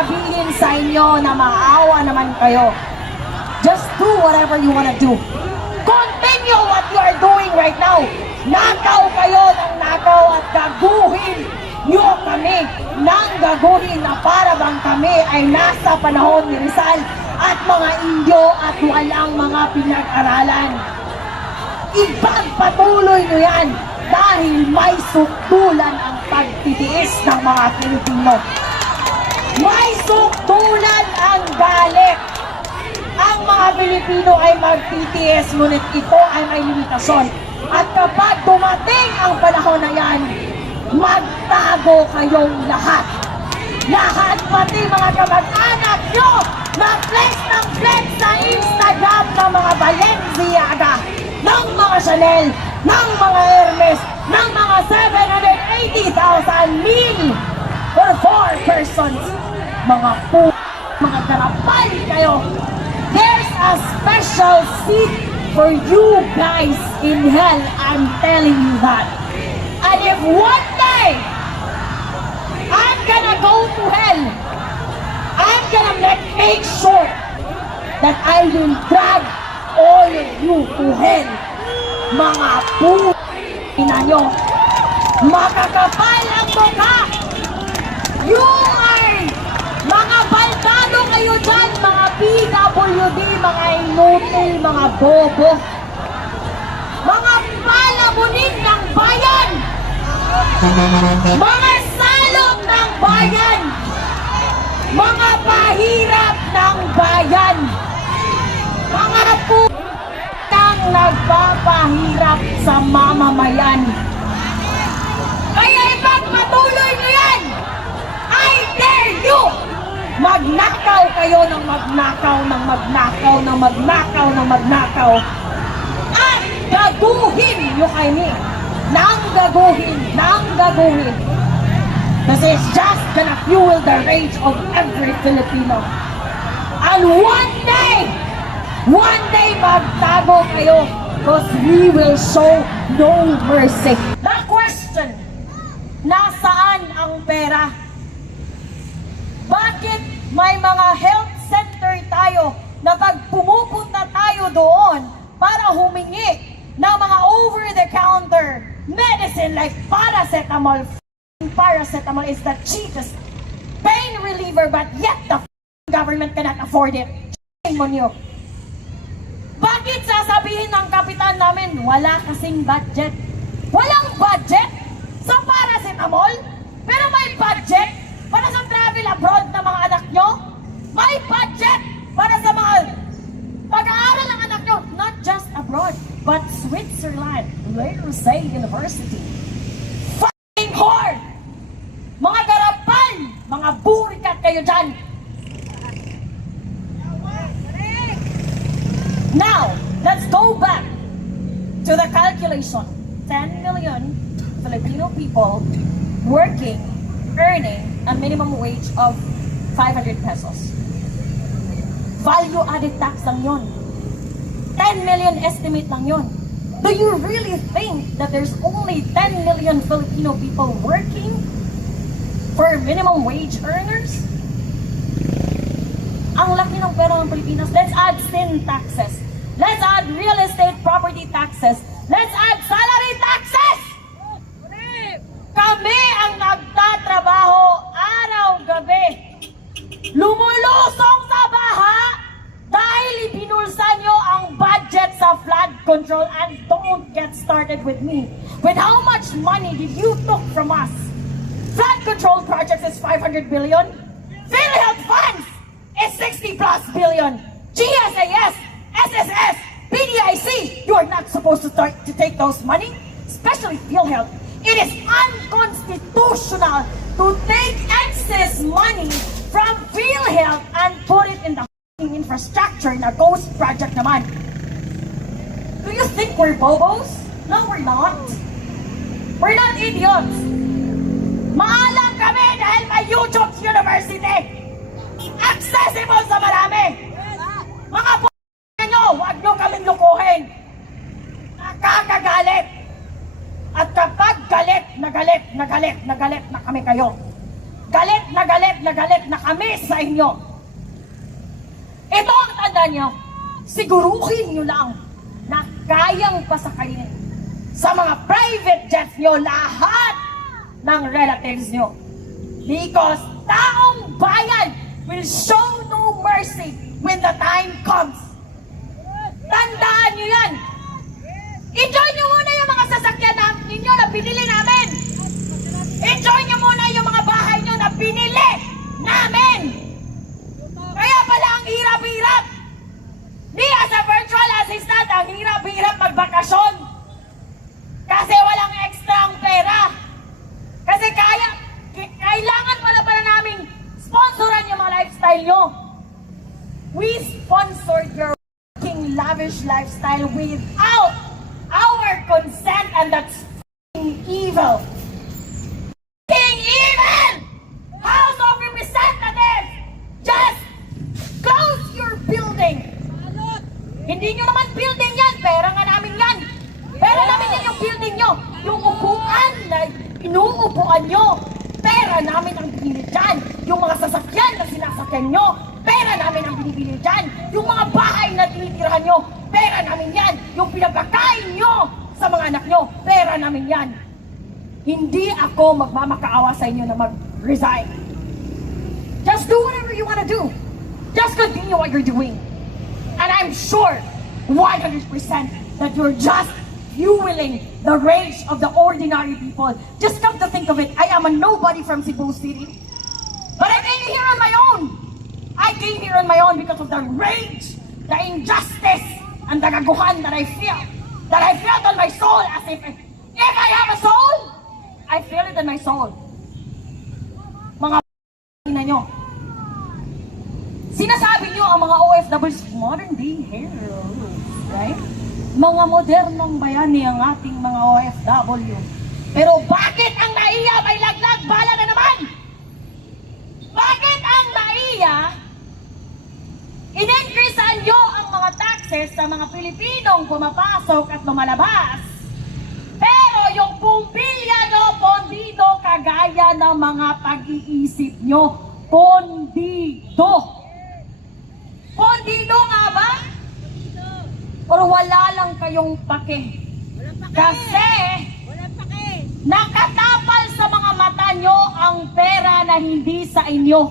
sasabihin sa inyo na maawa naman kayo. Just do whatever you wanna do. Continue what you are doing right now. Nakaw kayo ng nakaw at gaguhin nyo kami ng gaguhin na para bang kami ay nasa panahon ni Rizal at mga Indio at walang mga pinag-aralan. Ipagpatuloy nyo yan dahil may sukdulan ang pagtitiis ng mga Pilipino. May sukdulan ang galit. Ang mga Pilipino ay magtitiis, ngunit ito ay may limitasyon. At kapag dumating ang panahon na yan, magtago kayong lahat. Lahat pati mga kamag-anak nyo na flex ng flex sa Instagram ng mga Balenciaga, ng mga Chanel, ng mga Hermes, ng mga 780,000 mil for four persons. Mga po, mga garapal kayo. There's a special seat for you guys in hell. I'm telling you that. And if one day I'm gonna go to hell, I'm gonna make, make sure that I will drag all of you to hell. Mga po, ina nyo, makakapal ang mukha. You PWD, mga inutil, mga bobo. Mga palamunin ng bayan! Mga salog ng bayan! Mga pahirap ng bayan! Mga putang nagpapahirap sa mamamayan! Kaya ipagpatuloy nyo yan! I dare you! Magnakaw kayo ng magnakaw ng magnakaw ng magnakaw ng magnakaw at gaguhin nyo kami nang gaguhin, nang gaguhin. Kasi it's just gonna fuel the rage of every Filipino. And one day, one day magtago kayo because we will show no mercy. The question, nasaan ang pera? Bakit may mga health center tayo na pag pumupunta tayo doon para humingi ng mga over-the-counter medicine like paracetamol. Paracetamol is the cheapest pain reliever but yet the government cannot afford it. On you. Bakit sasabihin ng kapitan namin, wala kasing budget? Walang budget sa paracetamol? Pero may budget travel abroad ng mga anak nyo? May budget para sa mga pag-aaral ng anak nyo, not just abroad, but Switzerland, later say University. Fucking whore! Mga garapal! Mga burikat kayo dyan! Now, let's go back to the calculation. 10 million Filipino people working, earning a minimum wage of 500 pesos. Value added tax lang yon. 10 million estimate lang yon. Do you really think that there's only 10 million Filipino people working for minimum wage earners? Ang laki ng pera ng Pilipinas. Let's add sin taxes. Let's add real estate property taxes. Let's add salary taxes! Kami ang nagtatrabaho araw-gabi. Lumulusong sa baha dahil ipinulsa nyo ang budget sa flood control and don't get started with me. With how much money did you took from us? Flood control projects is 500 billion. PhilHealth funds is 60 plus billion. GSAS, SSS, PDIC, you are not supposed to, start to take those money, especially PhilHealth. It is unconstitutional to take excess money from PhilHealth and put it in the infrastructure a ghost project naman. Do you think we're bobos? No, we're not. We're not idiots. Maalam kami dahil may YouTube University. Galit, na galit, na kami kayo, galit na galit na galit na kami sa inyo. Ito ang tanda nyo. Siguruhin nyo lang na kayang pasakayin sa mga private jets nyo lahat ng relatives nyo. Because taong bayan will show no mercy when the time comes. Tandaan nyo yan. Enjoy nyo muna yung mga sasakyan na, ninyo na binili namin. Enjoy nyo muna yung mga bahay nyo na binili namin. Kaya pala ang hirap-hirap. Di as a virtual assistant, ang hirap-hirap magbakasyon. Kasi walang extra ang pera. Kasi kaya, ki- kailangan pala pala namin sponsoran nyo. We sponsored your fucking lavish lifestyle without our consent and that's fucking evil. Fucking evil! House of Representatives! Just close your building! Hindi nyo naman building yan! Pera nga namin yan! Pera namin yan yung building nyo! Yung upuan na inuupuan nyo! Pera namin ang binili dyan! Yung mga sasakyan na sinasakyan nyo! Pera namin ang binibili dyan! Yung mga bahay na tinitirahan nyo! Pera namin yan! Yung pinagkakain nyo sa mga anak nyo! Pera namin yan! Hindi ako magmamakaawa sa inyo na mag-resign. Just do whatever you want to do. Just continue what you're doing. And I'm sure, 100%, that you're just fueling the rage of the ordinary people. Just come to think of it, I am a nobody from Cebu City. But I came here on my own. I came here on my own because of the rage, the injustice, and the kaguhan that I feel. That I felt on my soul as if, if I have a soul, I feel it in my soul. Mga na nyo. Sinasabi nyo ang mga OFWs, modern day heroes, right? Mga modernong bayani ang ating mga OFW. Pero bakit ang naiya may laglag bala na naman? Bakit ang naiya in-increasean nyo ang mga taxes sa mga Pilipinong pumapasok at lumalabas? Pero yung pumbilya nyo, pondido, kagaya ng mga pag-iisip nyo, pondido. Pondido nga ba? Or wala lang kayong pake? Kasi nakatapal sa mga mata nyo ang pera na hindi sa inyo.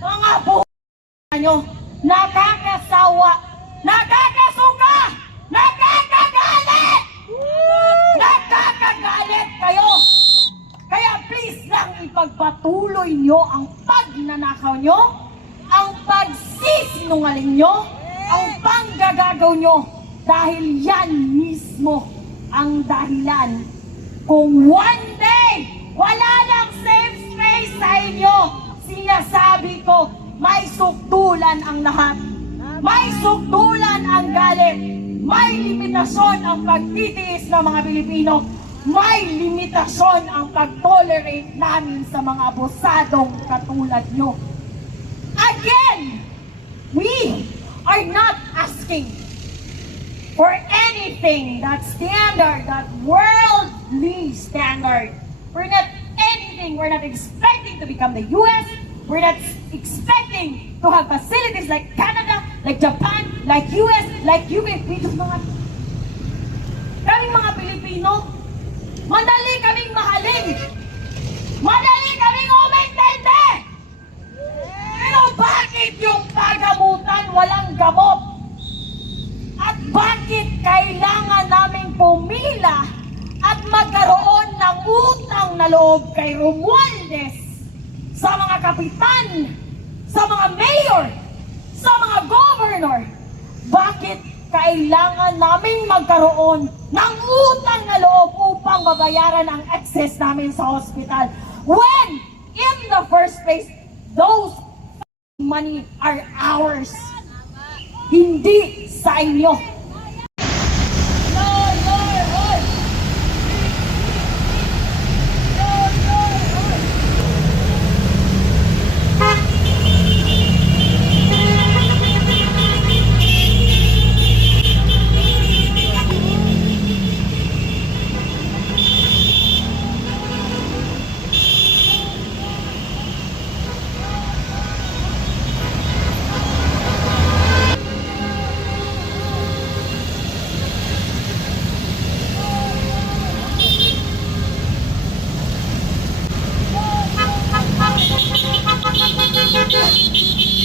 Mga buhay nyo, nakakasawa, nakakasuka, nakakagalit! Nakakagalit kayo! Kaya please lang ipagpatuloy nyo ang pagnanakaw nyo, ang pagsisinungaling nyo, ang panggagagaw nyo, dahil yan mismo ang dahilan kung one day wala lang safe space sa inyo, sinasabi ko, may sukdulan ang lahat. May sukdulan ang galit. May limitasyon ang pagtitiis ng mga Pilipino. May limitasyon ang pag-tolerate namin sa mga abusadong katulad nyo. Again, we are not asking for anything that standard, that worldly standard. We're not anything. We're not expecting to become the U.S. We're not expecting to have facilities like Canada, like Japan, like U.S., like UK. We do not. Kaming mga Pilipino, madali kaming mahalin. Madali kaming. Loob kay Romualdez sa mga kapitan, sa mga mayor, sa mga governor? Bakit kailangan naming magkaroon ng utang na loob upang babayaran ang excess namin sa hospital? When, in the first place, those money are ours. Hindi sa inyo.